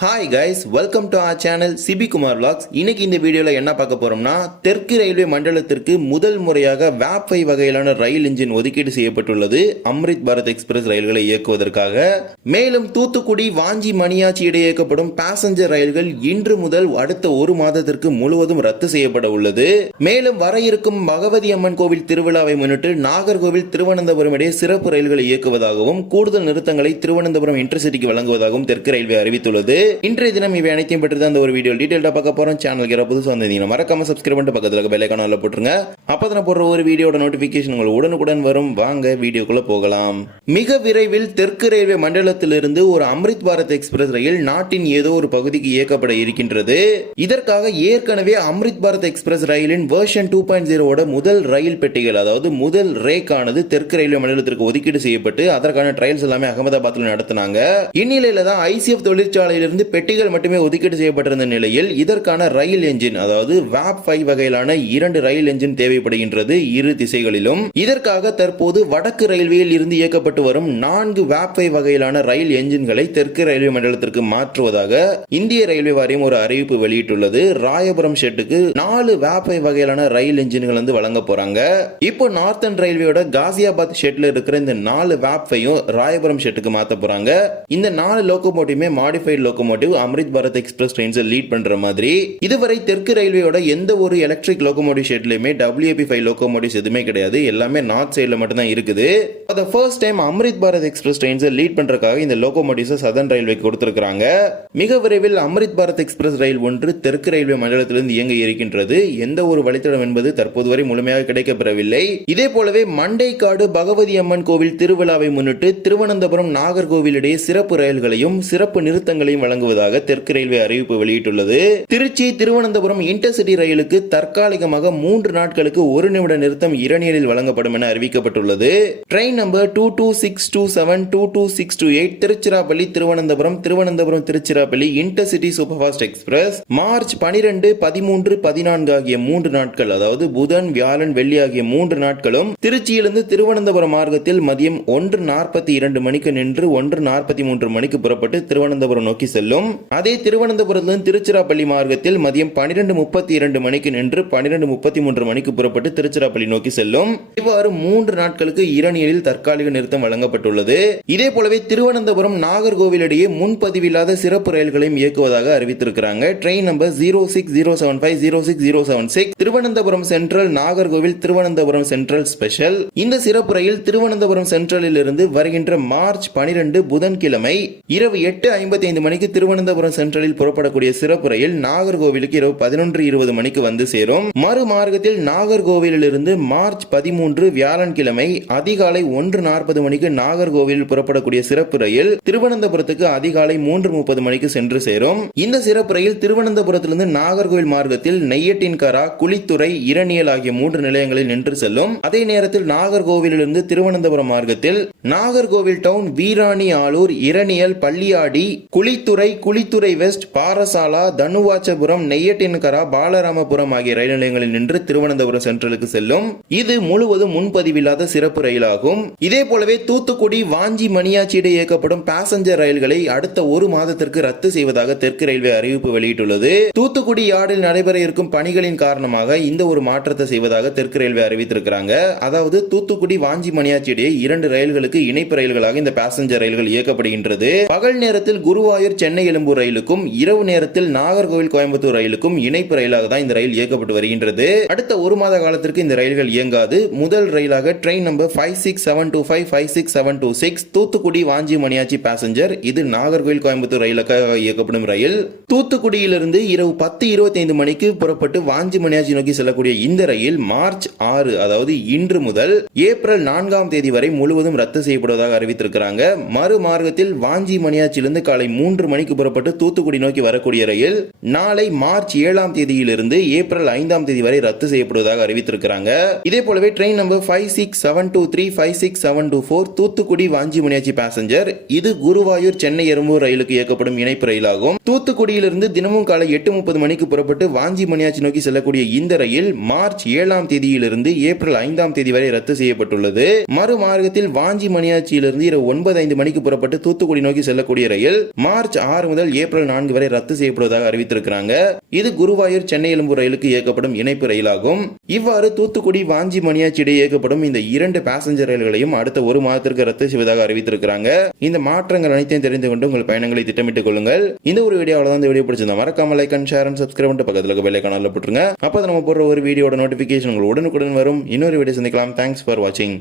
Hi guys welcome to our channel Sibi Kumar vlogs. இன்னைக்கு இந்த வீடியோவில் என்ன பார்க்க போறோம்னா தெற்கு ரயில்வே மண்டலத்திற்கு முதல் முறையாக வேப்பை வகையிலான ரயில் இன்ஜின் ஒதுக்கீடு செய்யப்பட்டுள்ளது அம்ரித் பாரத் எக்ஸ்பிரஸ் ரயில்களை இயக்குவதற்காக. மேலும் தூத்துக்குடி வாஞ்சி மணியாச்சி இடையே இயக்கப்படும் பேசஞ்சர் ரயில்கள் இன்று முதல் அடுத்த ஒரு மாதத்திற்கு முழுவதும் ரத்து செய்யப்பட உள்ளது. மேலும் வர இருக்கும் பகவதி அம்மன் கோவில் திருவிழாவை முன்னிட்டு நாகர்கோவில் திருவனந்தபுரம் இடையே சிறப்பு ரயில்களை இயக்குவதாகவும் கூடுதல் நிறுத்தங்களை திருவனந்தபுரம் இன்டர்சிட்டிக்கு வழங்குவதாகவும் தெற்கு ரயில்வே அறிவித்துள்ளது. இன்றைய தினம் இவை அனைத்தையும் பற்றி தான் இந்த ஒரு வீடியோ டீடைல்டா பார்க்க போறோம். சேனலுக்கு யாராவது புதுசாக வந்திருந்தீங்கன்னா மறக்காம சப்ஸ்கிரைப் பண்ணிட்டு பக்கத்துல இருக்க பெல் ஐக்கான போட்டுருங்க. அப்பதான் போடுற ஒரு வீடியோட நோட்டிபிகேஷன் உங்களை உடனுக்குடன் வரும். வாங்க வீடியோக்குள்ள போகலாம். மிக விரைவில் தெற்கு ரயில்வே மண்டலத்திலிருந்து ஒரு அம்ரித் பாரத் எக்ஸ்பிரஸ் ரயில் நாட்டின் ஏதோ ஒரு பகுதிக்கு இயக்கப்பட இருக்கின்றது. இதற்காக ஏற்கனவே அம்ரித் பாரத் எக்ஸ்பிரஸ் ரயிலின் வேர்ஷன் டூ பாயிண்ட் ஜீரோட முதல் ரயில் பெட்டிகள் அதாவது முதல் ரேக் ஆனது தெற்கு ரயில்வே மண்டலத்திற்கு ஒதுக்கீடு செய்யப்பட்டு அதற்கான ட்ரையல்ஸ் எல்லாமே அகமதாபாத்தில் நடத்தினாங்க. இந்நிலையில தான் ஐசிஎஃப் தொழிற்சாலையிலிருந்து பெட்டிகள் மட்டுமே ஒதுக்கீடு செய்யப்பட்டிருந்த நிலையில் இதற்கான ரயில் என்ஜின் அதாவது வேப் ஃபைவ் வகையிலான இரண்டு ரயில் என்ஜின் தேவைப்படுகின்றது இரு திசைகளிலும். இதற்காக தற்போது வடக்கு ரயில்வேயில் இருந்து இயக்கப்பட்டு வரும் நான்கு வேப் ஃபைவ் வகையிலான ரயில் என்ஜின்களை தெற்கு ரயில்வே மண்டலத்திற்கு மாற்றுவதாக இந்திய ரயில்வே வாரியம் ஒரு அறிவிப்பு வெளியிட்டுள்ளது. ராயபுரம் ஷெட்டுக்கு நாலு வேப் ஃபைவ் வகையிலான ரயில் என்ஜின்கள் வந்து வழங்க போறாங்க. இப்போ நார்த்தன் ரயில்வேயோட காசியாபாத் ஷெட்ல இருக்கிற இந்த நாலு வேப் ஃபையும் ராயபுரம் ஷெட்டுக்கு மாற்ற போறாங்க. இந்த நாலு லோகோமோட்டிவுமே modified locomotive Amrit Bharat express ட்ரெயின்ஸை lead பண்ற மாதிரி இதுவரை தெற்கு ரயில்வேயோட எந்த ஒரு எலக்ட்ரிக் லோகோமோட்டிவ் ஷெட்லயுமே டபிள்யூபி ஃபைவ் லோகோமோட்டிவ்ஸ் எதுவுமே கிடையாது. எல்லாமே நார்த் சைடில் மட்டும்தான் இருக்குது. The first time Amrit Bharat express ட்ரெயின்ஸை lead பண்றதுக்காக இந்த லோகோமோட்டிவ்ஸை சதன் ரயில்வேக்கு கொடுத்திருக்காங்க மிக விரைவில் அம்ரித் பாரத் எக்ஸ்பிரஸ் ரயில் ஒன்று தெற்கு ரயில்வே மண்டலத்திலிருந்து இயங்க இருக்கின்றது. எந்த ஒரு வழித்தடம் என்பது தற்போது வரை முழுமையாக கிடைக்கப்பெறவில்லை. இதே போலவே மண்டைக்காடு பகவதி அம்மன் கோவில் திருவிழாவை முன்னிட்டு திருவனந்தபுரம் நாகர்கோவில் இடையே சிறப்பு ரயில்களையும் சிறப்பு நிறுத்தங்களையும் வழங்க வழங்குவதாக தெற்கு ரயில்வே அறிவிப்பு வெளியிட்டுள்ளது. திருச்சி திருவனந்தபுரம் இன்டர்சிட்டி ரயிலுக்கு தற்காலிகமாக மூன்று நாட்களுக்கு ஒரு நிமிட நிறுத்தம் இரணியலில் வழங்கப்படும் என அறிவிக்கப்பட்டுள்ளது. Train number two two six two seven two two six two eight Tiruchirappalli Thiruvananthapuram Thiruvananthapuram Tiruchirappalli intercity super fast express. March பனிரெண்டு பதிமூன்று பதினான்கு ஆகிய மூன்று நாட்கள் அதாவது புதன் வியாழன் வெள்ளி ஆகிய மூன்று நாட்களும் திருச்சியிலிருந்து திருவனந்தபுரம் மார்க்கத்தில் மதியம் ஒன்று நாற்பத்தி இரண்டு மணிக்கு நின்று ஒன்று நாற்பத்தி மூன்று மணிக்கு புறப்பட்டு திருவனந்தபுரம் நோக்கி செல்லும். செல்லும் அதே திருவனந்தபுரத்திலிருந்து திருச்சிராப்பள்ளி மார்க்கத்தில் மதியம் பனிரெண்டு முப்பத்தி இரண்டு மணிக்கு நின்று பனிரெண்டு முப்பத்தி மூன்று மணிக்கு புறப்பட்டு திருச்சிராப்பள்ளி நோக்கி செல்லும். இவ்வாறு மூன்று நாட்களுக்கு இரணியலில் தற்காலிக நிறுத்தம் வழங்கப்பட்டுள்ளது. இதே போலவே திருவனந்தபுரம் நாகர்கோவில் இடையே முன்பதிவில்லாத சிறப்பு ரயில்களையும் இயக்குவதாக அறிவித்திருக்கிறாங்க. Train number zero six zero seven five zero six zero seven six Thiruvananthapuram central Nagercoil Thiruvananthapuram central special. இந்த சிறப்பு ரயில் திருவனந்தபுரம் சென்ட்ரலில் இருந்து வருகின்ற மார்ச் பனிரெண்டு புதன்கிழமை இரவு எட்டு ஐம்பத்தி ஐந்து மணிக்கு திருவனந்தபுரம் சென்ட்ரலில் புறப்படக்கூடிய சிறப்பு ரயில் நாகர்கோவிலுக்கு இரவு பதினொன்று இருபது மணிக்கு வந்து சேரும். மறு மார்க்கத்தில் நாகர்கோவிலிருந்து மார்ச் பதிமூன்று வியாழன்கிழமை அதிகாலை ஒன்று நாற்பது மணிக்கு நாகர்கோவிலில் புறப்படக்கூடிய சிறப்பு ரயில் திருவனந்தபுரத்துக்கு அதிகாலை மூன்று முப்பது மணிக்கு சென்று சேரும். இந்த சிறப்பு ரயில் திருவனந்தபுரத்திலிருந்து நாகர்கோவில் மார்க்கத்தில் நெய்யட்டின்கரா குளித்துறை இரணியல் ஆகிய மூன்று நிலையங்களில் நின்று செல்லும். அதே நேரத்தில் நாகர்கோவிலிருந்து திருவனந்தபுரம் மார்க்கத்தில் நாகர்கோவில் டவுன் வீராணி ஆளூர் இரணியல் பள்ளியாடி குளித்துறை குளித்துறை வெஸ்ட் பாரசாலா தனுவாச்சபுரம் நெய்யட்டின்கரா பாலராமபுரம் ஆகிய ரயில் நிலையங்களில் நின்று திருவனந்தபுரம் சென்ட்ரலுக்கு செல்லும். இது முழுவதும் முன்பதிவில்லாத சிறப்பு ரயிலாகும். இதே போலவே தூத்துக்குடி வாஞ்சி மணியாச்சி இடையே இயக்கப்படும் பேசஞ்சர் ரயில்களை அடுத்த ஒரு மாதத்திற்கு ரத்து செய்வதாக தெற்கு ரயில்வே அறிவிப்பு வெளியிட்டுள்ளது. தூத்துக்குடி யார்டில் நடைபெற இருக்கும் பணிகளின் காரணமாக இந்த ஒரு மாற்றத்தை செய்வதாக தெற்கு ரயில்வே அறிவித்திருக்கிறாங்க. அதாவது தூத்துக்குடி வாஞ்சி மணியாச்சி இடையே இரண்டு ரயில்களுக்கு இணைப்பு ரயில்களாக இந்த பேசஞ்சர் ரயில்கள் இயக்கப்படுகின்றது. பகல் நேரத்தில் குருவாயூர் சென்னை எழும்பூர் ரயிலுக்கும் இரவு நேரத்தில் நாகர்கோவில் கோயம்புத்தூர் ரயிலுக்கும் இணைப்பு ரயிலாக தான் இந்த ரயில் இயக்கப்பட்டு வருகின்றது. அடுத்த ஒரு மாத காலத்திற்கு இந்த ரயில்கள் இயங்காது. முதல் ரயிலாக train number five six seven two five five six seven two six Thoothukudi Vanchi Maniyachi passenger இது நாகர்கோவில் கோயம்புத்தூர் ரயிலுக்காக இயக்கப்படும் ரயில். தூத்துக்குடியிலிருந்து இரவு பத்து இருபத்தி ஐந்து மணிக்கு புறப்பட்டு வாஞ்சி மணியாச்சி நோக்கி செல்லக்கூடிய இந்த ரயில் மார்ச் ஆறு அதாவது இன்று முதல் ஏப்ரல் நான்காம் தேதி வரை முழுவதும் ரத்து செய்யப்படுவதாக அறிவித்திருக்கிறாங்க. மறு மார்க்கத்தில் வாஞ்சி மணியாச்சியிலிருந்து காலை மூன்று மணிக்கு புறப்பட்டு தூத்துக்குடி நோக்கி வரக்கூடிய ரயில் நாளை மார்ச் ஏழாம் தேதியிலிருந்து ஏப்ரல் ஐந்தாம் தேதி வரை ரத்து செய்யப்படுவதாக அறிவித்திருக்கிறாங்க. இதே போலவே train number five six seven two three five six seven two four Thoothukudi Vanchi Muniyachi passenger இது குருவாயூர் சென்னை எறும்பூர் ரயிலுக்கு இயக்கப்படும் இணைப்பு ரயிலாகும். தூத்துக்குடியிலிருந்து தினமும் காலை எட்டு முப்பது மணிக்கு புறப்பட்டு வாஞ்சி முனியாச்சி நோக்கி செல்லக்கூடிய இந்த ரயில் மார்ச் ஏழாம் தேதியிலிருந்து ஏப்ரல் ஐந்தாம் தேதி வரை ரத்து செய்யப்பட்டுள்ளது. மறு மார்க்கத்தில் வாஞ்சி மணியாச்சியிலிருந்து இரவு ஒன்பது ஐந்து மணிக்கு புறப்பட்டு தூத்துக்குடி நோக்கி செல்லக்கூடிய ரயில் மார்ச் ஆறு முதல் ஏப்ரல் நான்கு வரை ரத்து செய்யப்படுவதாக அறிவித்திருக்கிறாங்க. இது குருவாயூர் சென்னை எழும்பூர் ரயிலுக்கு இயக்கப்படும் இணைப்பு ரயிலாகும். இவ்வாறு தூத்துக்குடி வாஞ்சி மணியாச்சி இடையே இயக்கப்படும் இந்த இரண்டு பேசஞ்சர் ரயில்களையும் அடுத்த ஒரு மாதத்திற்கு ரத்து செய்வதாக அறிவித்திருக்கிறாங்க. இந்த மாற்றங்கள் அனைத்தையும் தெரிந்து கொண்டு உங்கள் பயணங்களை திட்டமிட்டுக் கொள்ளுங்கள். இந்த ஒரு வீடியோ தான் இந்த வீடியோ பிடிச்சிருந்தா மறக்காம like and share and subscribe பண்ணிட்டு பக்கத்தில் இருக்க பெல்லை ஐக்கான போட்டுருங்க. அப்போ நம்ம போடுற ஒரு வீடியோட நோட்டிஃபிகேஷன் உங்களுக்கு உடனுக்குடன் வரும். இன்னொரு வீடியோ சந்திக்கலாம். தேங்க்ஸ் ஃபார் வாட்சிங்